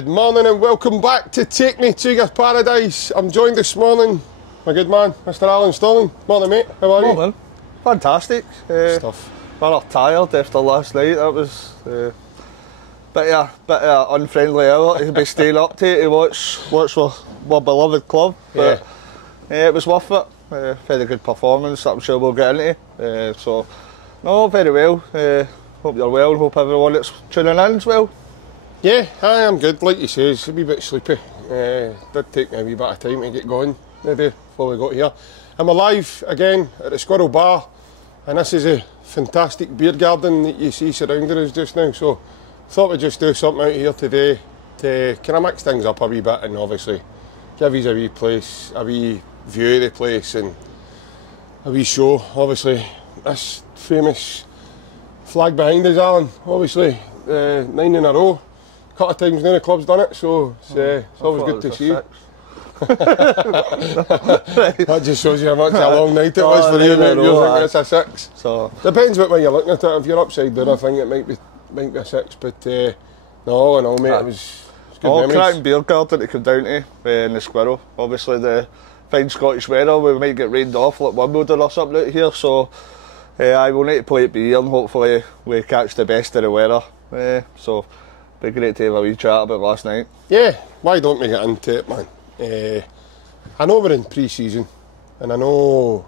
Good morning and welcome back to Take Me to Your Paradise. I'm joined this morning, my good man, Mr. Alan Stirling. Morning, mate. How are you? Morning. Fantastic. Stuff. We're tired after last night. That was bit of unfriendly hour to be staying up to watch our beloved club. But it was worth it. Very good performance. I'm sure we'll get into. So, no, very well. Hope you're well. Hope everyone that's tuning in as well. Yeah, I am good. Like you say, it's a wee bit sleepy. Did take me a wee bit of time to get going maybe before we got here. I'm alive again at the Squirrel Bar, and this is a fantastic beer garden that you see surrounding us just now. So, thought we'd just do something out here today to kind of mix things up a wee bit and obviously give you a wee place, a wee view of the place and a wee show. Obviously, this famous flag behind us, Alan, obviously 9 in a row. A couple of times now the club's done it, so it's always good to see. That just shows you how much a long night it was for you, mate. You're thinking it's a 6. So depends what way you're looking at it. If you're upside down, I think it might be a 6, but no, all in all, mate, it was good memories. Cracking beer garden to come down to in the Squirrel. Obviously the fine Scottish weather, we might get rained off like Wimbledon or something out here, so I will need to play it by ear and hopefully we catch the best of the weather. So be great to have a wee chat about last night. Yeah, why don't we get into it, man? I know we're in pre-season, and I know,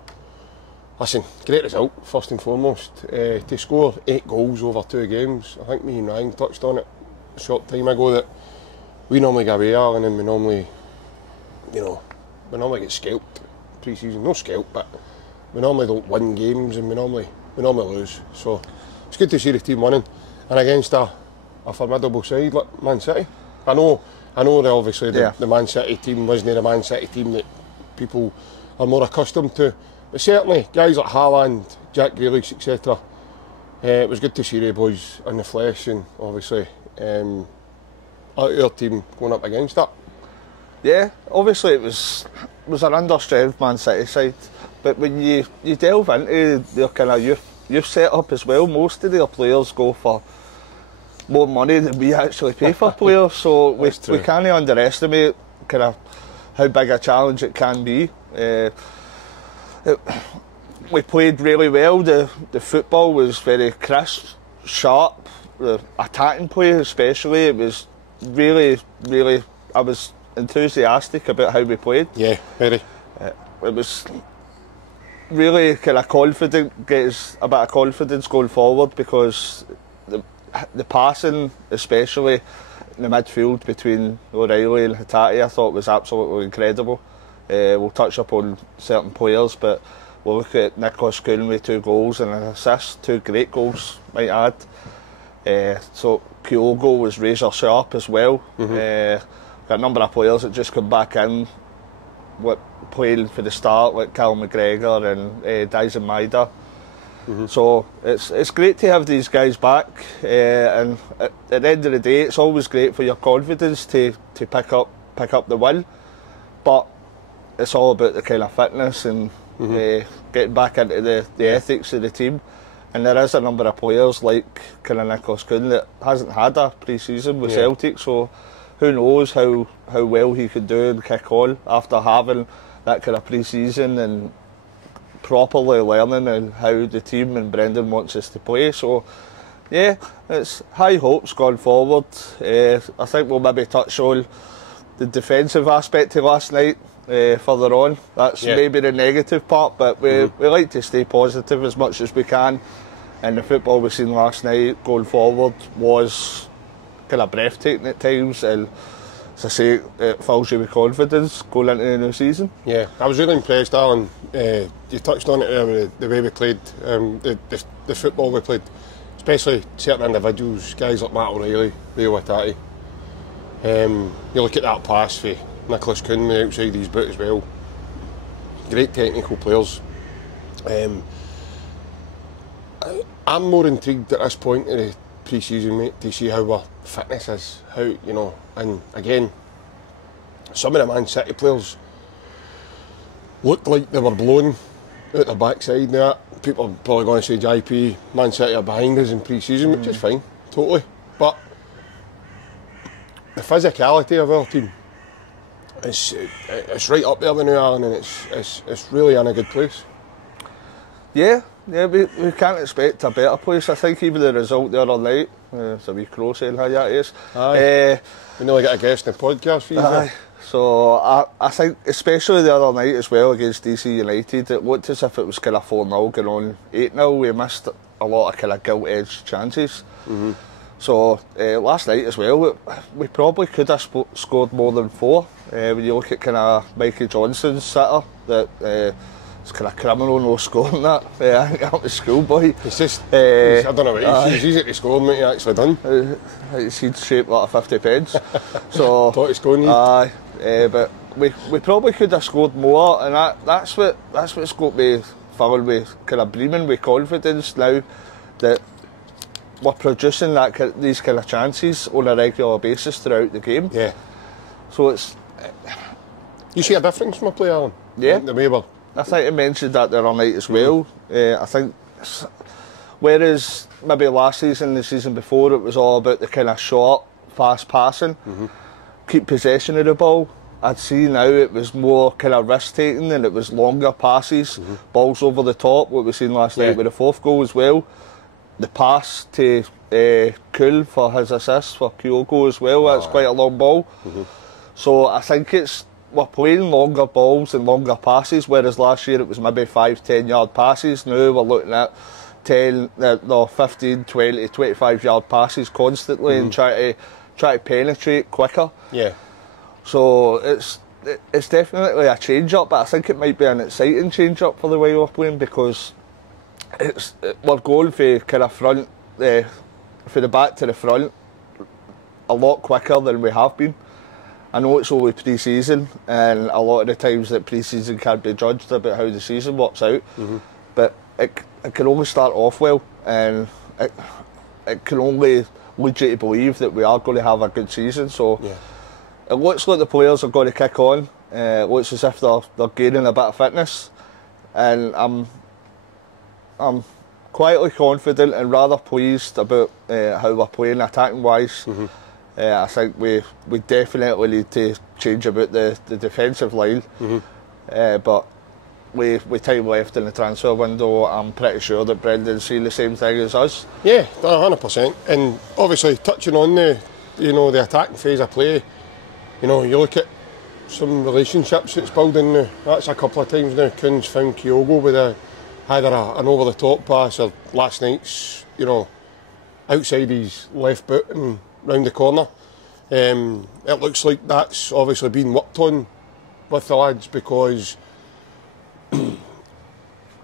listen, great result, first and foremost. To score 8 goals over 2 games, I think me and Ryan touched on it a short time ago, that we normally go away, Alan, and we normally get scalped pre-season. No scalped, but we normally don't win games, and we normally lose. So it's good to see the team winning, and against a formidable side like Man City. I know that obviously the Man City team wasn't the Man City team that people are more accustomed to, but certainly guys like Haaland, Jack Grealish, etc. It was good to see the boys in the flesh, and obviously our team going up against that. Yeah, obviously it was an understrength Man City side, but when you delve into their kind of youth setup as well, most of their players go for more money than we actually pay for players, so we can't underestimate kind of how big a challenge it can be. We played really well. The football was very crisp, sharp. The attacking play especially, it was really, I was enthusiastic about how we played. Yeah, very. It was really kind of confident, get us a bit of confidence going forward, because the passing, especially in the midfield between O'Reilly and Hatate, I thought was absolutely incredible. We'll touch upon certain players, but we'll look at Nicholas Kuhn with 2 goals and an assist, 2 great goals, might add. So Kyogo was razor sharp as well. Got a number of players that just come back in, playing for the start, like Cal McGregor and Dyson Maeda. So it's great to have these guys back, and at the end of the day, it's always great for your confidence to pick up the win, but it's all about the kind of fitness and getting back into the ethics of the team. And there is a number of players like kind of Nicholas Kuhn that hasn't had a pre-season with Celtic, so who knows how well he could do and kick on after having that kind of pre-season and properly learning and how the team and Brendan wants us to play. So yeah, it's high hopes going forward. I think we'll maybe touch on the defensive aspect of last night further on. That's maybe the negative part, but we like to stay positive as much as we can, and the football we've seen last night going forward was kind of breathtaking at times, and as I say, it fills you with confidence going into the new season. Yeah, I was really impressed, Alan. You touched on it, the way we played, the football we played, especially certain individuals, guys like Matt O'Reilly, Rio Hatate. You look at that pass for Nicholas Kuhn outside his boot as well. Great technical players. I'm more intrigued at this point of the pre-season, mate, to see how our fitness is, and again, some of the Man City players looked like they were blown out their backside. Now, people are probably going to say, JP, Man City are behind us in pre-season, which is fine, totally. But the physicality of our team, it's right up there with New Ireland, and it's really in a good place. Yeah, we can't expect a better place. I think even the result the other night, it's a wee crow saying how that is. Aye. We nearly got a guest in the podcast for you. Aye. So I think, especially the other night as well against DC United, it looked as if it was kind of 4-0 going on 8-0. We missed a lot of kind of gilt-edged chances. Mm-hmm. So last night as well, we probably could have scored more than 4. When you look at kind of Mikey Johnson's sitter, that it's kind of criminal no scoring that. I think that was schoolboy. It's just, I don't know what he's easy to score, mate, he actually done. He's shaped like a 50 pence. So, thought he's going. But we probably could have scored more, and that's what's got me filled with kind of brimming with confidence now that we're producing these kind of chances on a regular basis throughout the game. Yeah. So it's. You see a difference from a player, Alan? Yeah. The way we're. I think I mentioned that the other night as well. I think, whereas maybe last season, the season before, it was all about the kind of short, fast passing, keep possession of the ball. I'd see now it was more kind of risk taking, and it was longer passes, balls over the top. What we seen last night with the 4th goal as well. The pass to Cool for his assist for Kyogo as well. That's quite a long ball. So I think we're playing longer balls and longer passes, whereas last year it was maybe 5-10 yard passes. Now we're looking at 15, 20, 25 yard passes constantly and try to penetrate quicker. Yeah. So it's definitely a change up, but I think it might be an exciting change up for the way we're playing, because we're going for kind of front, for the back to the front, a lot quicker than we have been. I know it's only pre-season, and a lot of the times that pre-season can't be judged about how the season works out, but it can only start off well, and it can only lead you to believe that we are going to have a good season. So it looks like the players are going to kick on. It looks as if they're gaining a bit of fitness, and I'm quietly confident and rather pleased about how we're playing attacking wise. I think we definitely need to change about the defensive line, but with time left in the transfer window, I'm pretty sure that Brendan's seeing the same thing as us. Yeah, 100%. And obviously touching on the attacking phase of play, you look at some relationships that's building now. That's a couple of times now. Kuhn's found Kyogo with either an over the top pass, or last night's outside his left boot and round the corner. It looks like that's obviously been worked on with the lads, because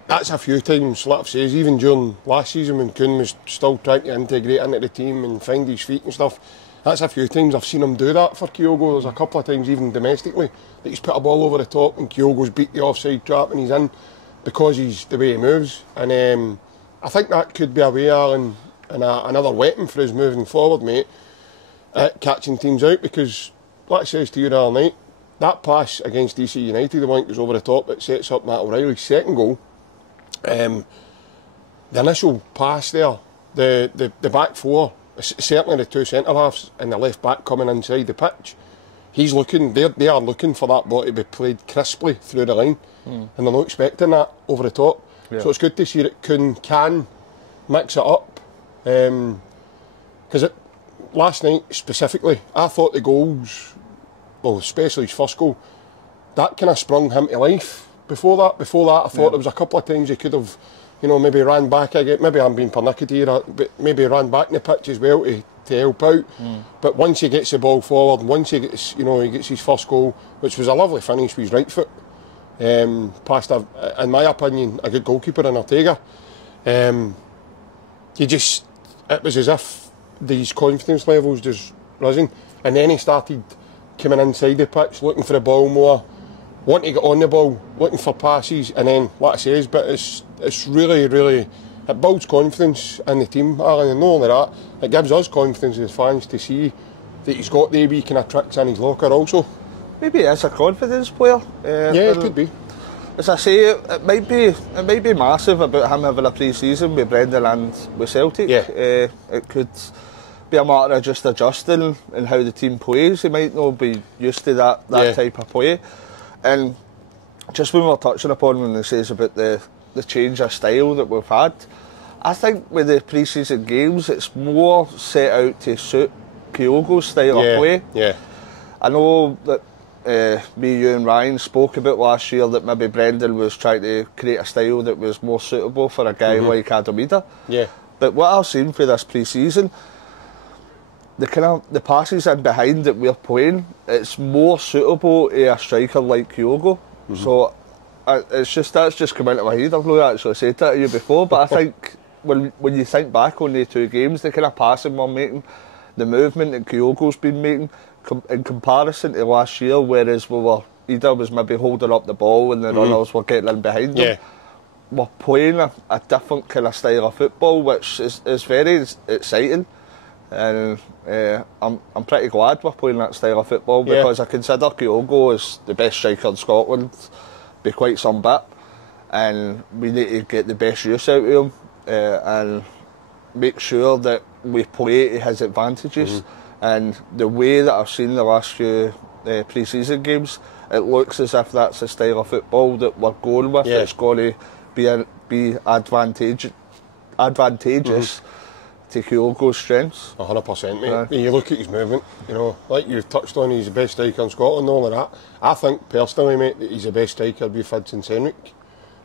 that's a few times, like I've said, even during last season when Kuhn was still trying to integrate into the team and find his feet and stuff, that's a few times I've seen him do that for Kyogo. There's a couple of times even domestically that he's put a ball over the top and Kyogo's beat the offside trap and he's in, because he's the way he moves. And I think that could be a way, Alan, and another weapon for us moving forward, mate, at catching teams out, because, like I says to you the other night, that pass against DC United, the one that goes over the top that sets up Matt O'Reilly's second goal, the initial pass there, the back four, certainly the two centre-halves and the left-back coming inside the pitch, they are looking for that ball to be played crisply through the line, and they're not expecting that over the top. Yeah. So it's good to see that Kuhn can mix it up. Because last night specifically, I thought the goals, well, especially his first goal, that kind of sprung him to life. Before that, I thought there was a couple of times he could have, maybe ran back again. Maybe I'm being pernickety here, but maybe ran back in the pitch as well to help out. But once he gets the ball forward, once he gets, he gets his first goal, which was a lovely finish with his right foot, past, in my opinion, a good goalkeeper in Ortega. It was as if these confidence levels just risen, and then he started coming inside the pitch, looking for the ball more, wanting to get on the ball, looking for passes, and then, like I say, but it's really, really, it builds confidence in the team, Alan, and not only that, it gives us confidence as fans to see that he's got the wee kind of tricks in his locker also. Maybe it's a confidence player. Yeah, it could be. As I say, it might be massive about him having a pre-season with Brendan and with Celtic. Yeah. It could be a matter of just adjusting and how the team plays. They might not be used to that type of play. And just when we're touching upon when they says about the change of style that we've had, I think with the pre-season games, it's more set out to suit Kyogo's style of play. Yeah. I know that me, you and Ryan spoke about last year that maybe Brendan was trying to create a style that was more suitable for a guy like Adamida. Yeah. But what I've seen for this pre-season, the passes in behind that we're playing, it's more suitable to a striker like Kyogo. So that's just come into my head. I've not actually said that to you before, but I think when you think back on the two games, the kind of passing we're making, the movement that Kyogo's been making, in comparison to last year, whereas Ida was maybe holding up the ball and the runners were getting in behind him. We're playing a different kind of style of football, which is very exciting. And I'm pretty glad we're playing that style of football because I consider Kyogo as the best striker in Scotland by quite some bit, and we need to get the best use out of him and make sure that we play to his advantages. And the way that I've seen the last few pre-season games, it looks as if that's the style of football that we're going with. It's going to be advantageous to Kyogo's strengths. 100%, mate. When you look at his movement, you know, like you've touched on, he's the best striker in Scotland and all of that. I think personally, mate, that he's the best striker we've had since Henrik.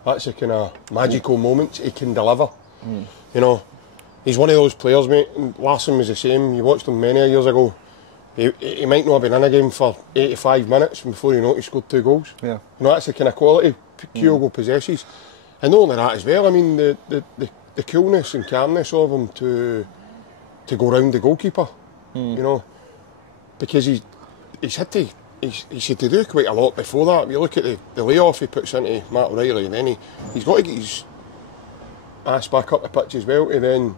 That's the kind of magical moments he can deliver. You know, he's one of those players, mate. Larsson was the same. You watched him many years ago. He might not have been in a game for 85 minutes before you know he scored 2 goals. You know, that's the kind of quality Kyogo possesses. And not only that as well, I mean, the coolness and calmness of him to go round the goalkeeper, you know, because he's had to do quite a lot before that. If you look at the layoff he puts into Matt O'Reilly, and then he's got to get his ass back up the pitch as well to then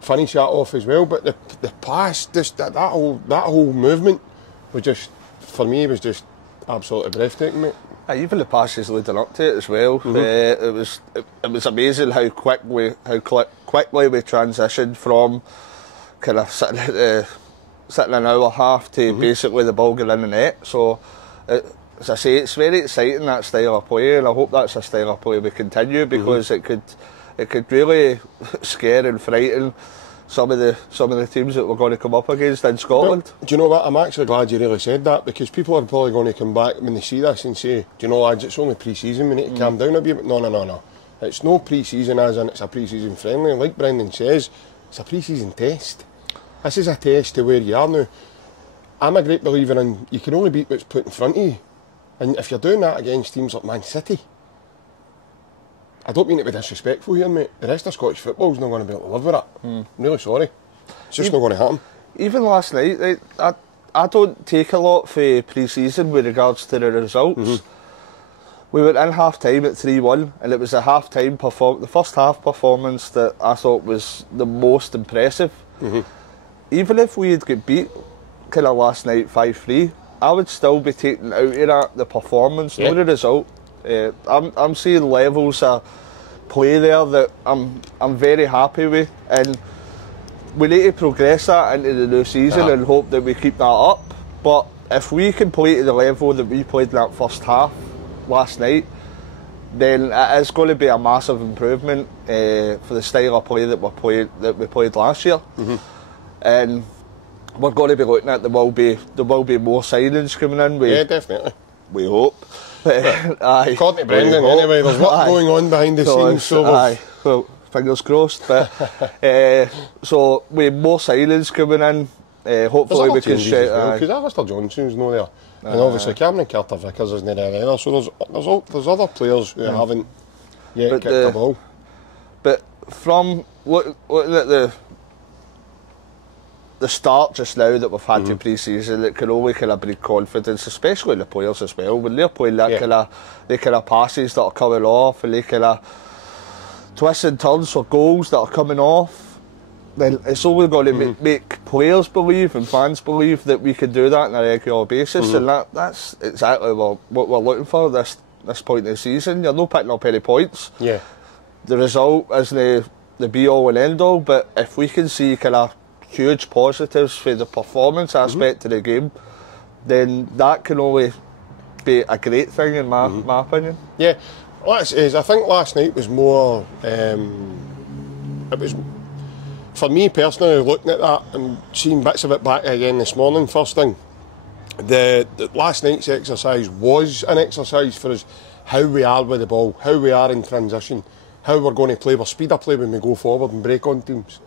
finish that off as well. But the pass, that whole movement was just, for me, was just absolutely breathtaking, mate. Even the passes leading up to it as well. It was amazing how quickly we transitioned from kind of sitting an hour half to basically the ball going in the net. So as I say, it's very exciting, that style of play, and I hope that's a style of play we continue, because it could really scare and frighten some of the teams that we're going to come up against in Scotland. But, do you know what? I'm actually glad you really said that, because people are probably going to come back when they see this and say, do you know, lads, it's only pre-season, we need to calm down a bit. But no. It's no pre-season as in it's a pre-season friendly. Like Brendan says, it's a pre-season test. This is a test to where you are now. I'm a great believer in you can only beat what's put in front of you. And if you're doing that against teams like Man City, I don't mean to be disrespectful here, mate. The rest of Scottish football's not going to be able to live with it. I'm really sorry. It's just not going to happen. Even last night, I don't take a lot for pre-season with regards to the results. We were in half-time at 3-1, and it was the the first half performance that I thought was the most impressive. Even if we had got beat kind of last night 5-3, I would still be taking out of that the performance, not the result. I'm seeing levels of play there that I'm very happy with, and we need to progress that into the new season and hope that we keep that up. But if we can play to the level that we played in that first half last night, then it is going to be a massive improvement for the style of play that we played last year. And we're going to be looking at there will be more signings coming in. Yeah, definitely. We hope. According to Brendan, anyway, there's work going on behind the scenes. So well, fingers crossed. But so with more signings coming in, hopefully we can shout. Because Alistair Johnson's not there, and obviously Cameron Carter-Vickers isn't there either. So there's other players who haven't yet kicked the ball. But from looking at the start just now that we've had to pre-season, it can only kind of breed confidence, especially in the players as well, when they're playing that kind of passes that are coming off, and they kind of twists and turns for goals that are coming off. Then it's only going to make players believe and fans believe that we can do that on a regular basis, and that's exactly what we're looking for this point in the season. You're not picking up any points. The result isn't the be all and end all, but if we can see kind of huge positives for the performance aspect of the game, then that can only be a great thing in my opinion. Yeah, well, I think last night was more. It was, for me personally, looking at that and seeing bits of it back again this morning. First thing, the last night's exercise was an exercise for us, how we are with the ball, how we are in transition, how we're going to play, our speed of play when we go forward and break on teams.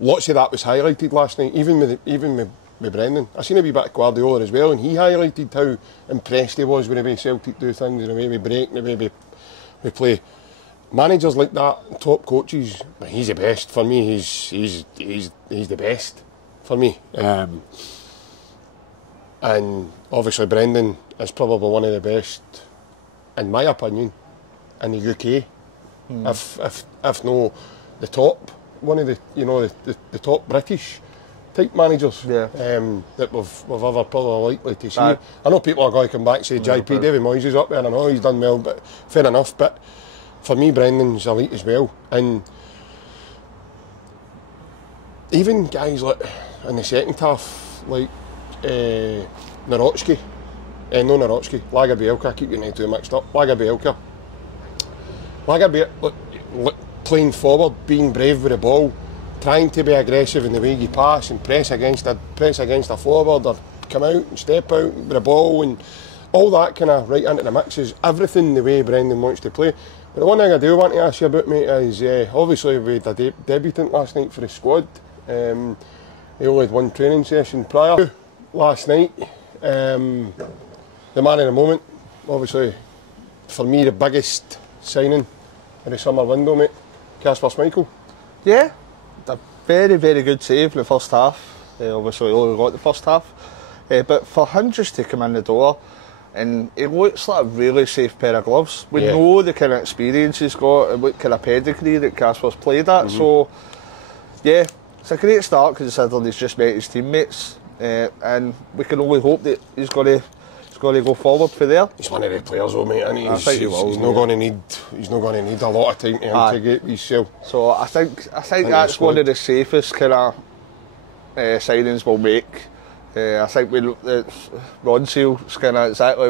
Lots of that was highlighted last night, even with Brendan. I seen a wee bit of Guardiola as well, and he highlighted how impressed he was with the way Celtic do things, and the way we break, and the way we play. Managers like that, top coaches, he's the best for me. He's the best for me. And obviously Brendan is probably one of the best, in my opinion, in the UK. If no the top, one of the top British type managers that we've ever probably likely to see. I know people are going to come back and say JP, David Moyes is up there, and I know he's done well, but fair enough. But for me, Brendan's elite as well. And even guys like in the second half, like Lagerbielke, I keep getting the two mixed up. Lagerbielke, playing forward, being brave with the ball, trying to be aggressive in the way you pass and press against a forward, or come out and step out with the ball, and all that kind of right into the mix is everything the way Brendan wants to play. But the one thing I do want to ask you about, mate, is obviously we had a debutant last night for the squad. He only had one training session prior. Last night, the man in the moment, obviously for me the biggest signing of the summer window, mate, Kasper Schmeichel. Yeah, a very, very good save in the first half. Obviously we only got the first half, but for him just to come in the door, and he looks like a really safe pair of gloves. We know the kind of experience he's got and what kind of pedigree that Kasper's played at. So yeah, it's a great start considering he's just met his teammates, and we can only hope that he's going to go forward for there. He's one of the players, though, mate, and he's not going to need a lot of time to integrate himself. So I think that's one of the safest kind of signings we'll make. I think Ron Seal's kind of exactly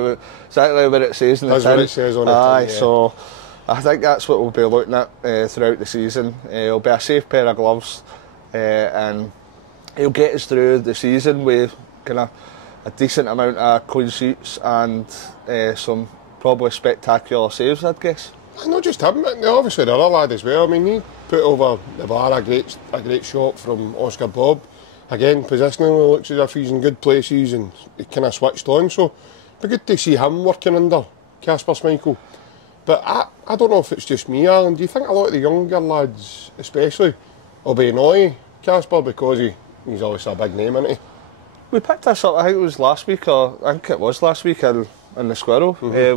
what it says in the tin. That's what it says on the tin. So I think that's what we'll be looking at throughout the season. It'll be a safe pair of gloves, and he'll get us through the season with kind of a decent amount of clean sheets and some probably spectacular saves, I'd guess. Not just him, but obviously the other lad as well. I mean, he put over the bar a great shot from Oscar Bob. Again, positionally looks as if he's in good places and he kind of switched on. So it'd be good to see him working under Kasper Schmeichel. But I don't know if it's just me, Alan. Do you think a lot of the younger lads, especially, will be annoying Kasper because he's obviously a big name, isn't he? We picked this up, I think it was last week, or I think it was last week in the Squirrel. I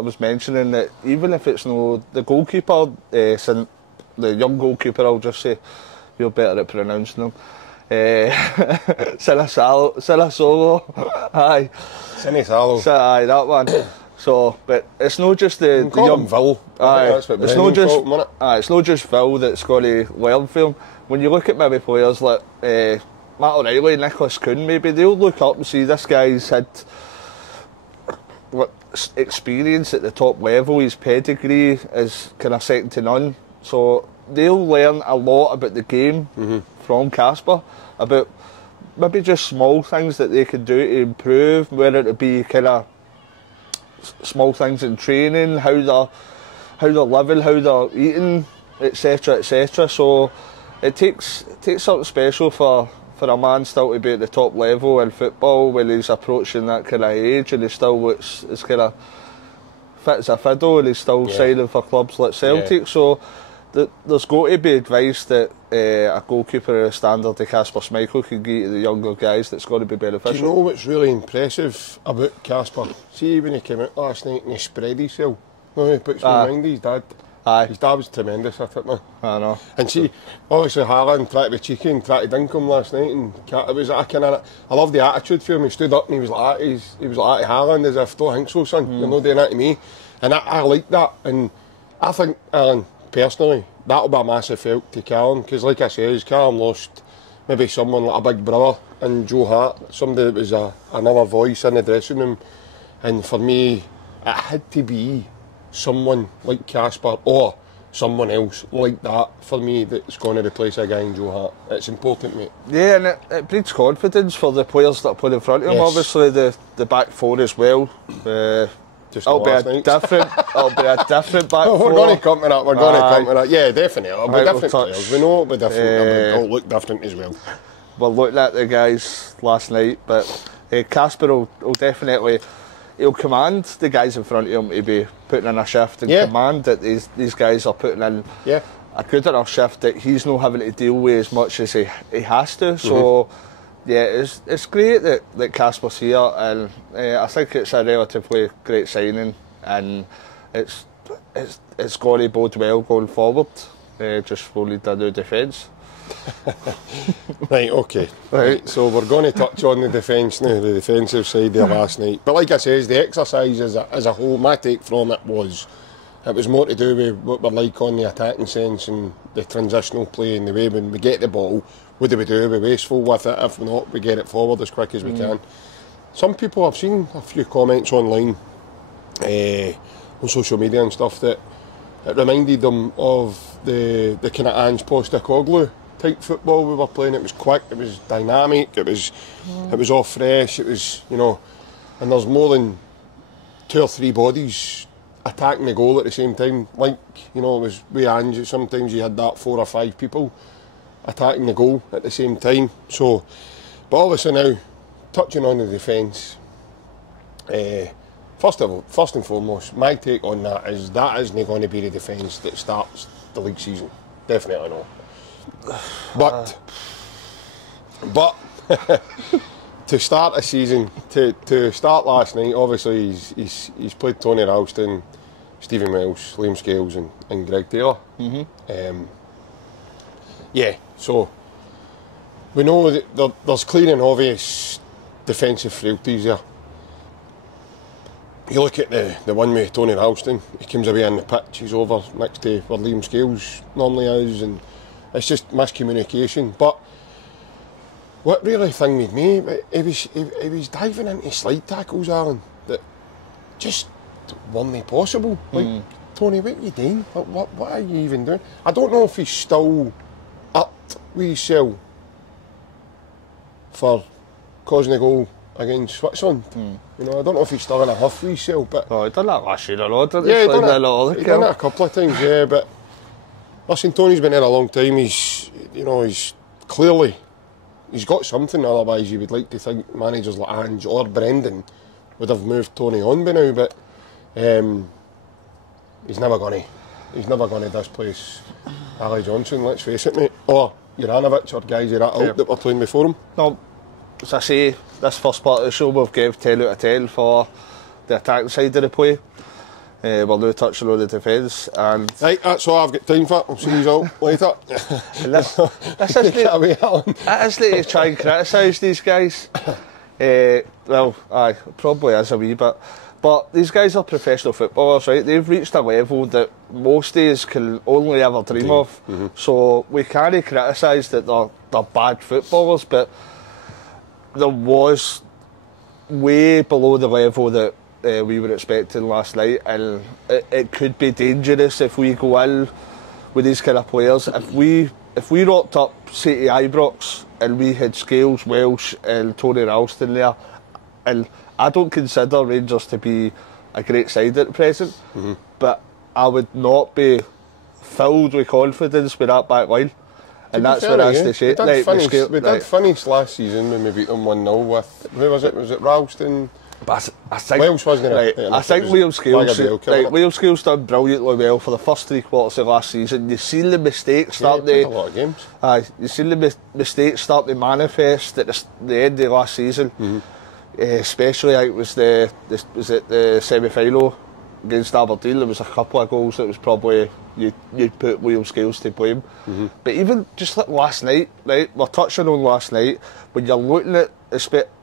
was mentioning that even if it's no the goalkeeper, the young goalkeeper, I'll just say, you're better at pronouncing them. Sinisalo, aye. Sinisalo. Aye, that one. So, but it's not just the young Vil. Aye, that's what it's not just it's not just Vil that's got to learn from him. When you look at maybe players like Matt O'Reilly, Nicholas Kuhn, maybe they'll look up and see this guy's had experience at the top level. His pedigree is kind of second to none. So they'll learn a lot about the game from Kasper, about maybe just small things that they can do to improve, whether it be kind of small things in training, how they're living, how they're eating, etc., etc. So it takes something special for a man still to be at the top level in football when he's approaching that kind of age, and he still looks as kind of fit as a fiddle, and he's still signing for clubs like Celtic. So there's got to be advice that a goalkeeper of the standard of Kasper Schmeichel can give to the younger guys that's got to be beneficial. Do you know what's really impressive about Kasper? See when he came out last night and he spread himself? No, he puts me in mind his dad. Aye. His dad was tremendous at it, man. I know. And see, obviously Haaland tried to be cheeky and tried to dunk him last night, and it was a kind of, I love the attitude for him. He stood up and he was like to Haaland as if, don't think so, son, you're not doing that to me. And I like that, and I think, Alan, personally, that'll be a massive help to Callum, because like I says, Callum lost maybe someone like a big brother in Joe Hart, somebody that was another voice in the dressing room, and for me it had to be someone like Casper or someone else like that for me that's going to replace a guy in Joe Hart. It's important, mate. Yeah, and it breeds confidence for the players that are playing in front of him. Obviously the back four as well. It'll be a different back four. We're going to come to that. We're going to come to that. Yeah, definitely. It'll be different players. We know it'll be different. It'll look different as well. We're looking at the guys last night, but Casper will definitely. He'll command the guys in front of him to be putting in a shift and command that these guys are putting in a good enough shift that he's not having to deal with as much as he has to. So, yeah, it's great that Casper's here, and I think it's a relatively great signing, and it's going to bode well going forward. Just we'll need a new defence. Right, okay. Right, so we're going to touch on the defence now, the defensive side there last night. But like I says, the exercise as a whole, my take from it was more to do with what we're like on the attacking sense and the transitional play and the way when we get the ball, what do we do? We're wasteful with it. If not, we get it forward as quick as we can. Some people, I've seen a few comments online on social media and stuff that it reminded them of the kind of Ange Postecoglou type football we were playing. It was quick, it was dynamic, it was all fresh, it was, you know, and there's more than 2 or 3 bodies attacking the goal at the same time. Like, you know, it was with Ange, sometimes you had that 4 or 5 people attacking the goal at the same time. So, but obviously now, touching on the defence, first and foremost, my take on that isn't going to be the defence that starts the league season. Definitely not. But to start a season, to start last night, obviously he's played Tony Ralston, Stephen Welsh, Liam Scales and Greg Taylor. Yeah, so we know that there's clear and obvious defensive frailties there. You look at the one with Tony Ralston, he comes away on the pitch, he's over next to where Liam Scales normally is, and it's just miscommunication. But what really thinged me, he was diving into slide tackles, Alan, that just weren't possible. Like, Tony, what are you doing? What are you even doing? I don't know if he's still up with his cell for causing a goal against Switzerland. You know, I don't know if he's still in a huff with his cell, but... Oh, he done that last year a lot, didn't he? He done it a couple of times, yeah, but... Listen, Tony's been there a long time, he's clearly... He's got something, otherwise you would like to think managers like Ange or Brendan would have moved Tony on by now, but... he's never going to displace Ali Johnson, let's face it, mate. Or Juranovic, or guys of that ilk that were playing before him. No, as I say, this first part of the show we've gave 10 out of 10 for the attacking side of the play. We're now touching on the defence, and... Right, that's all I've got time for. I'll see you all later. This isn't to try and criticise these guys. Well, aye, probably is a wee bit. But these guys are professional footballers, right? They've reached a level that most days can only ever dream of. So we can't criticise that they're bad footballers, but there was way below the level that we were expecting last night, and it could be dangerous if we go in with these kind of players. If we rocked up, say, to Ibrox, and we had Scales, Welsh and Tony Ralston there, and I don't consider Rangers to be a great side at present, but I would not be filled with confidence with that back line. And that's what I has to say. We did finish last season when we beat them 1-0 with, who was it? Was it Ralston? But I think Welsh wasn't it. I think Liam Scales done brilliantly well for the first 3 quarters of last season. You've seen the mistakes start a lot of games. You've seen the mistakes start to manifest at the end of last season. Especially, it was the semi-final against Aberdeen. There was a couple of goals that was probably you'd put William Scales to blame. But even just like last night, right? We're touching on last night. When you're looking at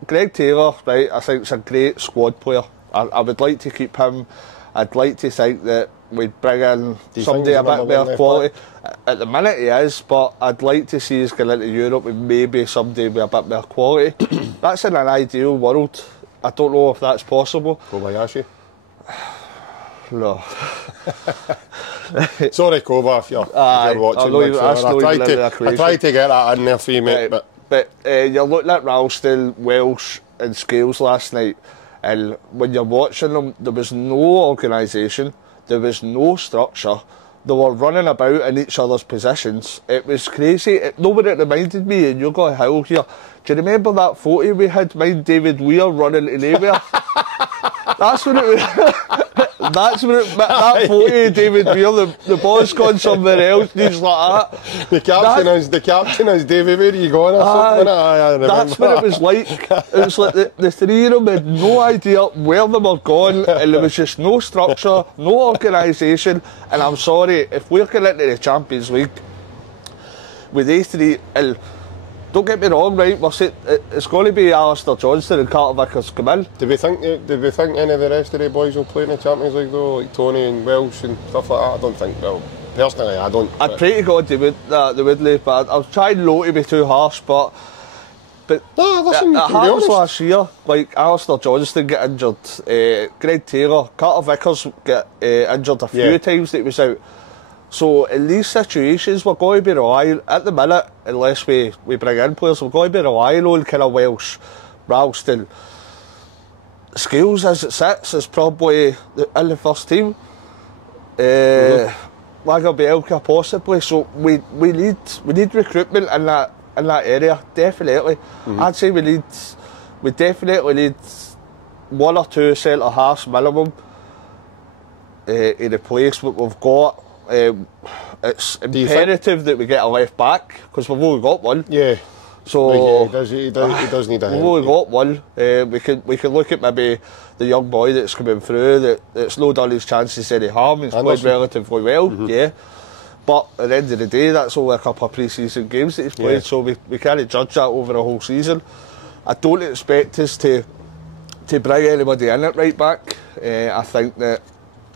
Greg Taylor, right? I think it's a great squad player. I would like to keep him I'd like to think that we'd bring in somebody a bit more quality. At the minute he is, but I'd like to see us get into Europe with maybe somebody with a bit more quality. That's in an ideal world. I don't know if that's possible. Kobayashi? No. Sorry, Koba, if you're watching. I tried to get that in there for you, mate. But you're looking at Ralston, Welsh and Scales last night, and when you're watching them, there was no organisation, there was no structure. They were running about in each other's positions. It was crazy. Nobody reminded me, and you're going to howl here. Do you remember that photo we had, mine David Weir running to nowhere? That's when it was. That's when that photo of David Weir, the ball's gone somewhere else, and he's like that. The captain is David, where are you going or something? That's what it was like. It was like the three of them had no idea where they were going, and there was just no structure, no organisation. And I'm sorry, if we're going into the Champions League with these three, don't get me wrong, right? It's going to be Alistair Johnston and Carter Vickers come in. Do we think any of the rest of the boys will play in the Champions League though, like Tony and Welsh and stuff like that? I don't think. Well, personally, I don't. I'd pray to God they would, but I'll try not to be too harsh. But no, listen, at Hearts last year, like Alistair Johnston get injured, Greg Taylor, Carter Vickers get injured a few times that he was out. So in these situations, we're going to be relying, at the minute, unless we bring in players, we're going to be relying on kind of Welsh, Ralston. Scales as it sits is probably in the first team. Lagerbielka possibly. So we need recruitment in that area, definitely. I'd say we definitely need one or two centre halves minimum to replace what we've got. It's imperative that we get a left back because we've only got one. Yeah. So he does need a we've only got one. We can look at maybe the young boy that's coming through that's not done his chances any harm. He's played relatively well, yeah. But at the end of the day, that's only a couple of pre-season games that he's played, so we can't judge that over a whole season. I don't expect us to bring anybody in at right back. I think that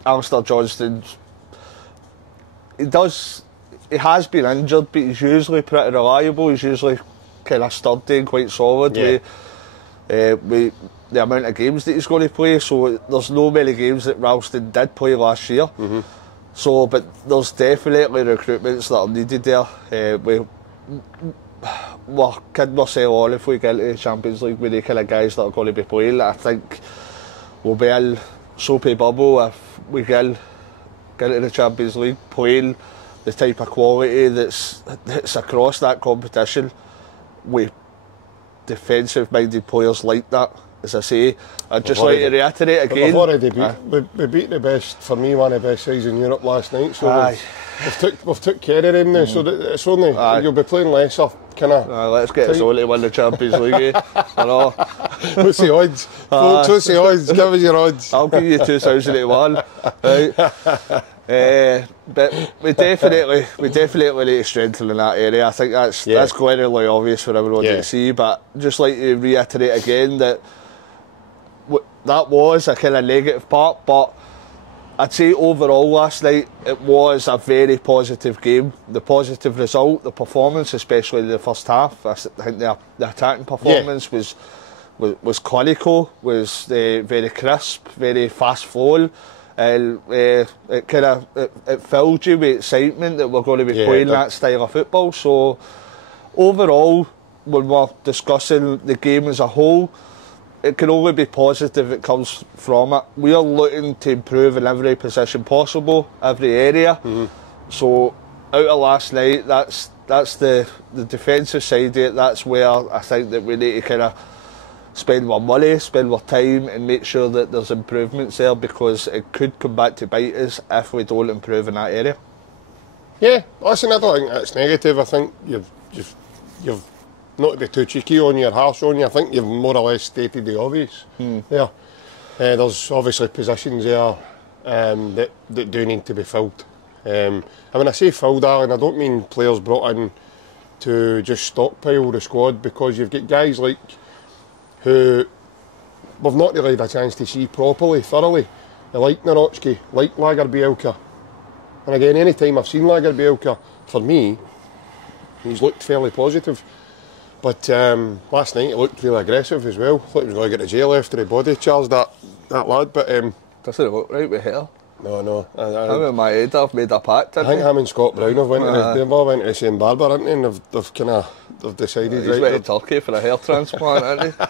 Alistair Johnston's he has been injured, but he's usually pretty reliable. He's usually kind of sturdy and quite solid with the amount of games that he's going to play. So there's no many games that Ralston did play last year. So, but there's definitely recruitments that are needed there. We're kidding ourselves on if we get into the Champions League with the kind of guys that are going to be playing. I think we'll be in soapy bubble if we get into the Champions League playing the type of quality that's across that competition with defensive minded players like that. As I say, I'd just like to reiterate again. We've already we beat the best, for me, one of the best sides in Europe last night, so we've took care of them now, so it's only you'll be playing lesser kind of. Let's get us on to win the Champions League. I know. What's the odds? Folks, what's the odds? Give us your odds. I'll give you 2001. Right. But we definitely need to strengthen in that area. I think that's glaringly obvious for everyone to see. But just like to reiterate again that that was a kind of negative part, but I'd say overall last night it was a very positive game. The positive result, the performance, especially in the first half. I think the attacking performance was clinical, was very crisp, very fast flowing. And it filled you with excitement that we're going to be playing that style of football. So overall, when we're discussing the game as a whole, it can only be positive that comes from it. We are looking to improve in every position possible, every area. So out of last night, that's the defensive side of it. That's where I think that we need to kind of spend our money, spend our time and make sure that there's improvements there, because it could come back to bite us if we don't improve in that area. Yeah, listen, I don't think that's negative. I think you've not to be too cheeky on you or harsh on you. I think you've more or less stated the obvious there. There's obviously positions there that do need to be filled. And when I say filled, Alan, I don't mean players brought in to just stockpile the squad, because you've got guys like who we've not really had a chance to see properly, thoroughly. I like Nawrocki, like Lagerbielke. And again, any time I've seen Lagerbielke, for me, he's looked fairly positive. But last night he looked really aggressive as well. Thought he was going to get to jail after he body charged that lad. But doesn't it look right with hair? No. Him and my head have made a pact. I think him and Scott Brown have they've all went to the same barber, haven't they? And they've decided. He's went to Turkey for a hair transplant, hasn't he?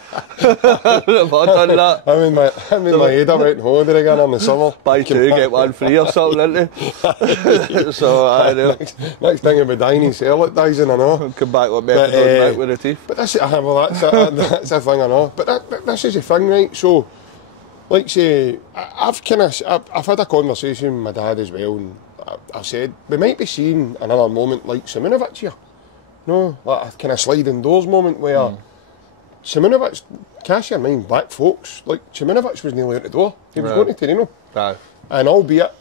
I've done that. I'm in my head. I went on holiday again in the summer. Buy two, get one free or something, isn't he? So I know. Next thing he'll be dying in celtic days, and I know. Come back with methadone with the teeth. But that's a thing I know. But this is the thing, right? So, like say, I've had a conversation with my dad as well, and I've said we might be seeing another moment like Simunovic here. No, like a kind of sliding doors moment where Simunovic, cast your mind back, folks, like Simunovic was nearly out the door. He was going to Torino. Aye. And albeit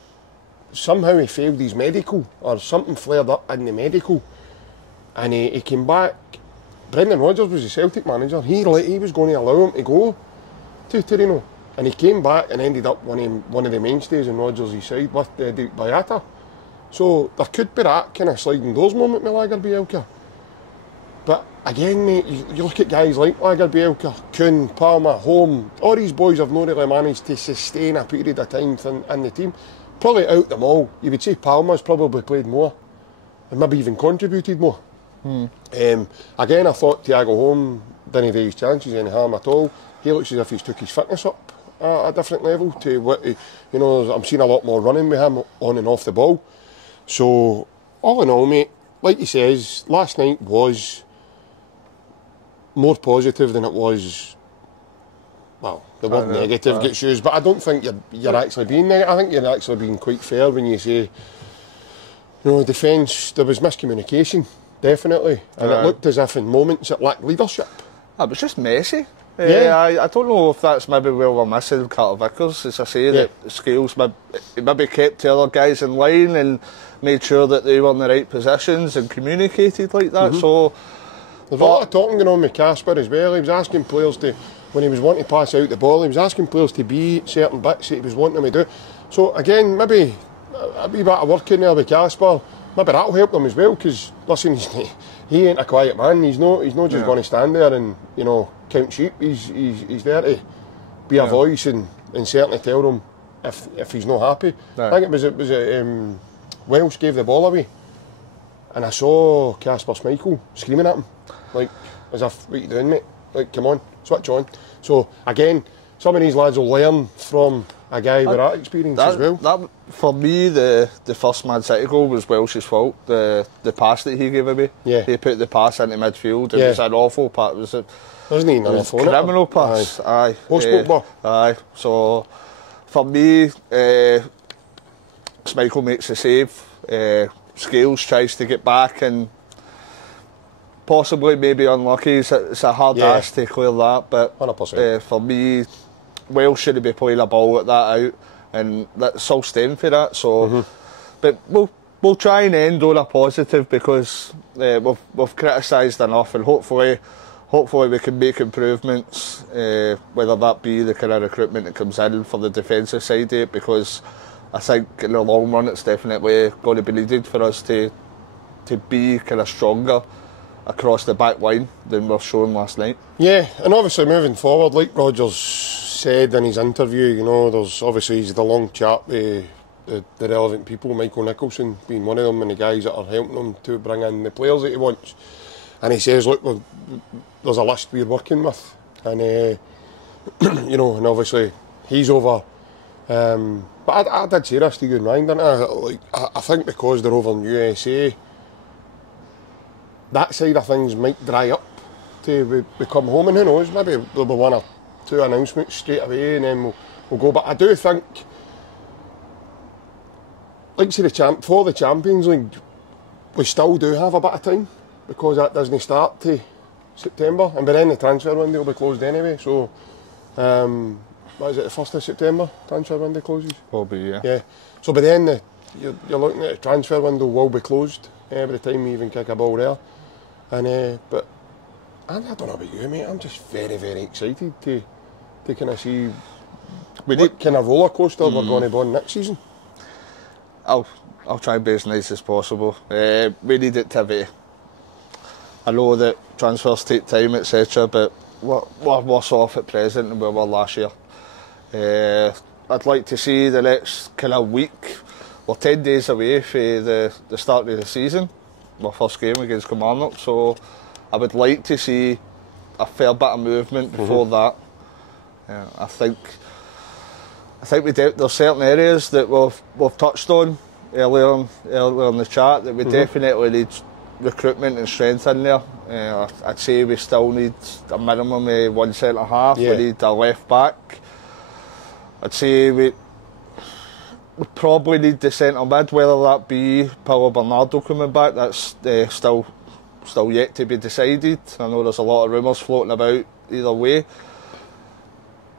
somehow he failed his medical, or something flared up in the medical, and he came back. Brendan Rodgers was the Celtic manager. He was going to allow him to go to Torino. And he came back and ended up one of the mainstays in Rodgers' side with Bayata. So there could be that kind of sliding doors moment with Lagerbielke. But again, mate, you look at guys like Lagerbielke, Kuhn, Palmer, Holm, all these boys have not really managed to sustain a period of time in the team. Probably out them all, you would say Palmer's probably played more and maybe even contributed more. Again, I thought Thiago Holm didn't do his chances any harm at all. He looks as if he's took his fitness up at a different level to what, I'm seeing a lot more running with him on and off the ball. So, all in all, mate, like he says, last night was more positive than it was, well, the word negative gets used, but I don't think you're actually being negative. I think you're actually being quite fair when you say, defence, there was miscommunication, definitely, and it looked as if in moments it lacked leadership. It was just messy. Yeah. I don't know if that's maybe where we're missing Carter Vickers, as I say, that Scales maybe kept the other guys in line and made sure that they were in the right positions and communicated like that. So there's a lot of talking going on with Casper as well. He was asking players to, when he was wanting to pass out the ball, he was asking players to be certain bits that he was wanting them to do. So again, maybe a wee bit of work in there with Casper, maybe that'll help them as well, because listen, he ain't a quiet man. He's not just going to stand there and count sheep. He's there to be a voice and certainly tell them if he's not happy. I think it was Welsh gave the ball away, and I saw Casper Schmeichel screaming at him, like as if, what are you doing, mate? Like, come on, switch on. So again, some of these lads will learn from a guy with that experience as well. That, for me, the first Man City goal was Welsh's fault. The pass that he gave away. Yeah. He put the pass into midfield. It was an awful pass. Wasn't he? A criminal pass. Aye. Post ball. Aye. So for me, Schmeichel makes the save. Scales tries to get back and possibly maybe unlucky. It's a hard ask to clear that, but 100%. For me, Welsh shouldn't be playing a ball like that out, and that's all stemmed for that. So, but we'll try and end on a positive, because we've criticised enough, and hopefully we can make improvements, whether that be the kind of recruitment that comes in for the defensive side of it, because I think in the long run it's definitely going to be needed for us to be kind of stronger across the back line than we're showing last night. Yeah, and obviously moving forward, like Rodgers said in his interview, there's obviously he's the long chat with the relevant people, Michael Nicholson being one of them, and the guys that are helping him to bring in the players that he wants. And he says, look, there's a list we're working with, and and obviously he's over. But I did say this to you and Ryan, didn't I? Like, I think because they're over in USA, that side of things might dry up to become home, and who knows, maybe there'll be one or two announcements straight away and then we'll go. But I do think, like say for the Champions League, we still do have a bit of time, because that doesn't start till September, and by then the transfer window will be closed anyway. So, what is it, the 1st of September transfer window closes? Probably, yeah. Yeah. So by then you're looking at the transfer window will be closed by the time we even kick a ball there. And but I don't know about you, mate. I'm just very, very excited to kind of see what kind of roller coaster we're going to be on next season? I'll try and be as nice as possible. We need it to be. I know that transfers take time, etc., but we're worse off at present than we were last year. I'd like to see the next kind of week. We're 10 days away from the start of the season, my first game against Kilmarnock, so I would like to see a fair bit of movement before that. I think there's certain areas that we've touched on earlier in the chat that we definitely need recruitment and strength in there. I'd say we still need a minimum of one centre half. We need a left back. I'd say we probably need the centre mid, whether that be Paulo Bernardo coming back. That's still yet to be decided. I know there's a lot of rumours floating about either way.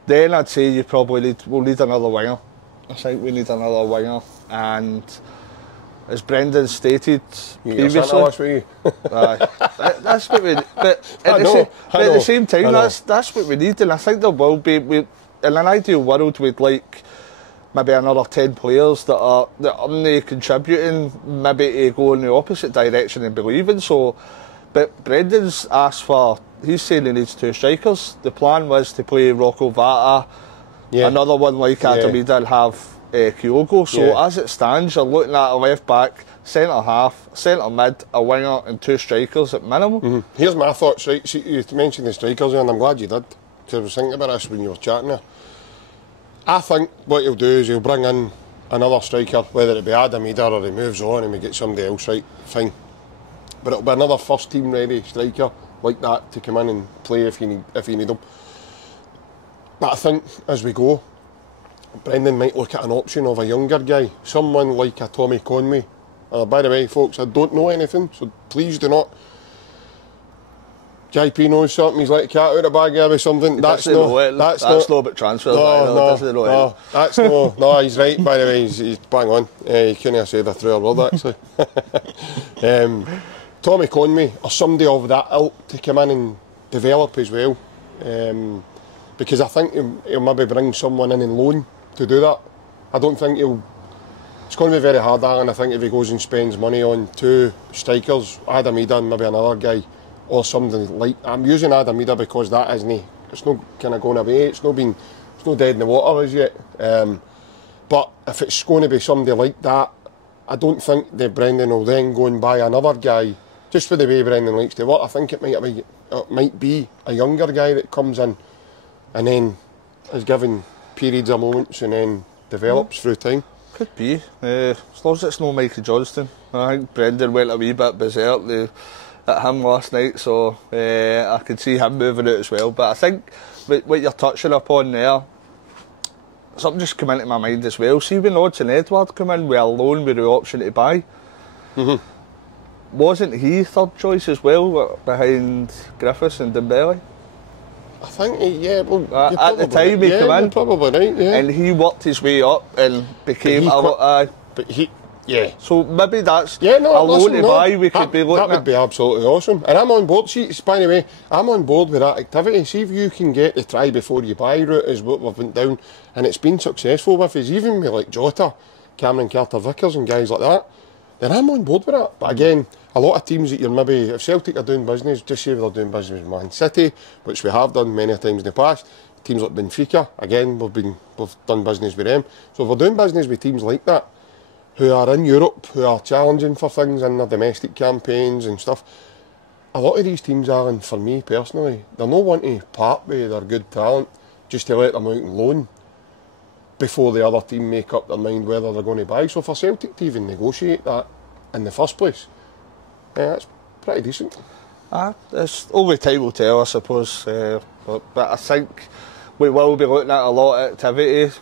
Then I'd say we'll need another winger. I think we need another winger, and as Brendan stated previously, that's what we. But at the same time, that's what we need, and I think there will be. In an ideal world, we'd like maybe another 10 players that are only contributing, maybe to go in the opposite direction and believing. So, but Brendan's asked for. He's saying he needs 2 strikers. The plan was to play Rocco Vata, another one like Adamida, and have Kyogo. So as it stands, you're looking at a left back, centre half, centre mid, a winger, and 2 strikers at minimum. Here's my thoughts. Right, see, you mentioned the strikers, and I'm glad you did, because I was thinking about this when you were chatting there. I think what he'll do is he'll bring in another striker, whether it be Adamida or he moves on and we get somebody else, right? Fine. But it'll be another first team ready striker like that to come in and play if you need them. But I think as we go, Brendan might look at an option of a younger guy, someone like a Tommy Conway. By the way, folks, I don't know anything, so please do not. JP knows something, he's like a cat out of the bag or something. That's not about transfers. No, he's right, by the way, he's bang on. He couldn't have said a truer word, actually. Tommy Conway, or somebody of that ilk to come in and develop as well. Because I think he'll maybe bring someone in and loan to do that. I don't think it's going to be very hard, Alan. I think if he goes and spends money on 2 strikers, Adamida and maybe another guy, or something like. I'm using Adamida because that isn't. It's not kind of going away. It's not dead in the water as yet. But if it's going to be somebody like that, I don't think that Brendan will then go and buy another guy just for the way Brendan likes to work. I think it might be a younger guy that comes in and then is given periods of moments and then develops through time. Could be. As long as it's no Michael Johnston. I think Brendan went a wee bit berserk at him last night, so I could see him moving out as well. But I think what you're touching upon there, something just came into my mind as well. See when Odsonne Edouard come in with a loan with the option to buy, wasn't he third choice as well behind Griffiths and Dembele? I think at the time he came in, probably right, and he worked his way up and became so maybe that's a loan to buy. We could be looking at. That would be absolutely awesome, and I'm on board. See, by the way, I'm on board with that activity. See if you can get the try before you buy route is what we've went down, and it's been successful with us, even with like Jota, Cameron Carter-Vickers and guys like that. Then I'm on board with that. But again, a lot of teams that you're maybe, if Celtic are doing business, just say they're doing business with Man City, which we have done many times in the past. Teams like Benfica, again, we've done business with them. So if we're doing business with teams like that, who are in Europe, who are challenging for things in their domestic campaigns and stuff, a lot of these teams, Alan, for me personally, they're not wanting to part with their good talent just to let them out on loan before the other team make up their mind whether they're going to buy. So for Celtic to even negotiate that in the first place, that's pretty decent. It's only time will tell, I suppose. But I think we will be looking at a lot of activity,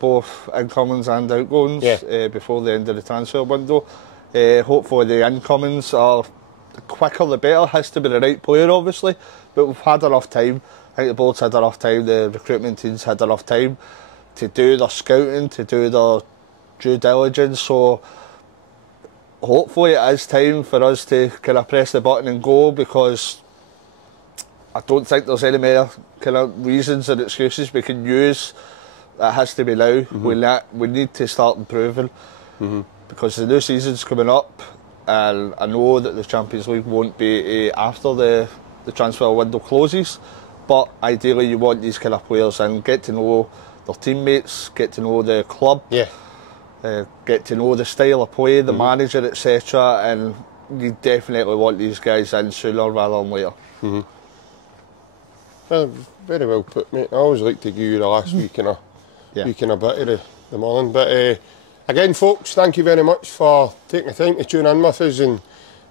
both incomings and outgoings, before the end of the transfer window. Hopefully the incomings are the quicker the better. Has to be the right player, obviously, but we've had enough time. I think the board's had enough time, the recruitment team's had enough time to do their scouting, to do their due diligence. So hopefully it is time for us to kind of press the button and go, because I don't think there's any more kind of reasons and excuses we can use It has to be now. We need to start improving because the new season's coming up, and I know that the Champions League won't be after the transfer window closes, but ideally you want these kind of players in, get to know their teammates, get to know the club, get to know the style of play, the manager, etc. And you definitely want these guys in sooner rather than later. Well, very well put, mate. I always like to give you the last week and a bit of the morning. But again, folks, thank you very much for taking the time to tune in with us, and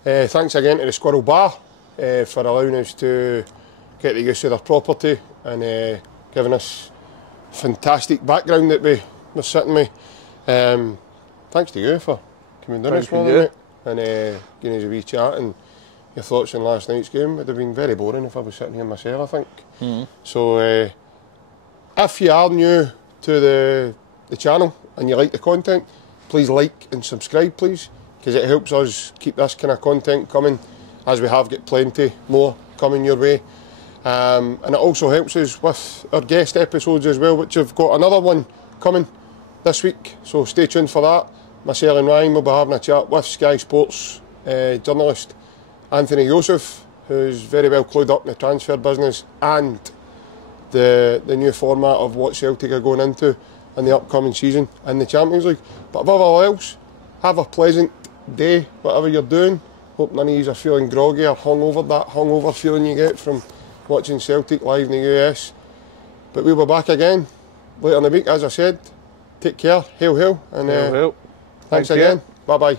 thanks again to the Squirrel Bar for allowing us to get the use of their property and giving us fantastic background that we're sitting with. Thanks to you for coming down this morning, mate, and giving us a wee chat, and your thoughts on last night's game. It would have been very boring if I was sitting here myself, I think. So if you are new to the channel and you like the content, please like and subscribe, please, because it helps us keep this kind of content coming, as we have got plenty more coming your way. And it also helps us with our guest episodes as well, which have got another one coming this week, so stay tuned for that. Myself and Ryan will be having a chat with Sky Sports journalist Anthony Joseph, who's very well clued up in the transfer business and the new format of what Celtic are going into in the upcoming season in the Champions League. But above all else, have a pleasant day, whatever you're doing. Hope none of you are feeling groggy or hungover, that hungover feeling you get from watching Celtic live in the US. But we'll be back again later in the week, as I said. Take care, hail, hail, and hail. thanks again. Bye bye.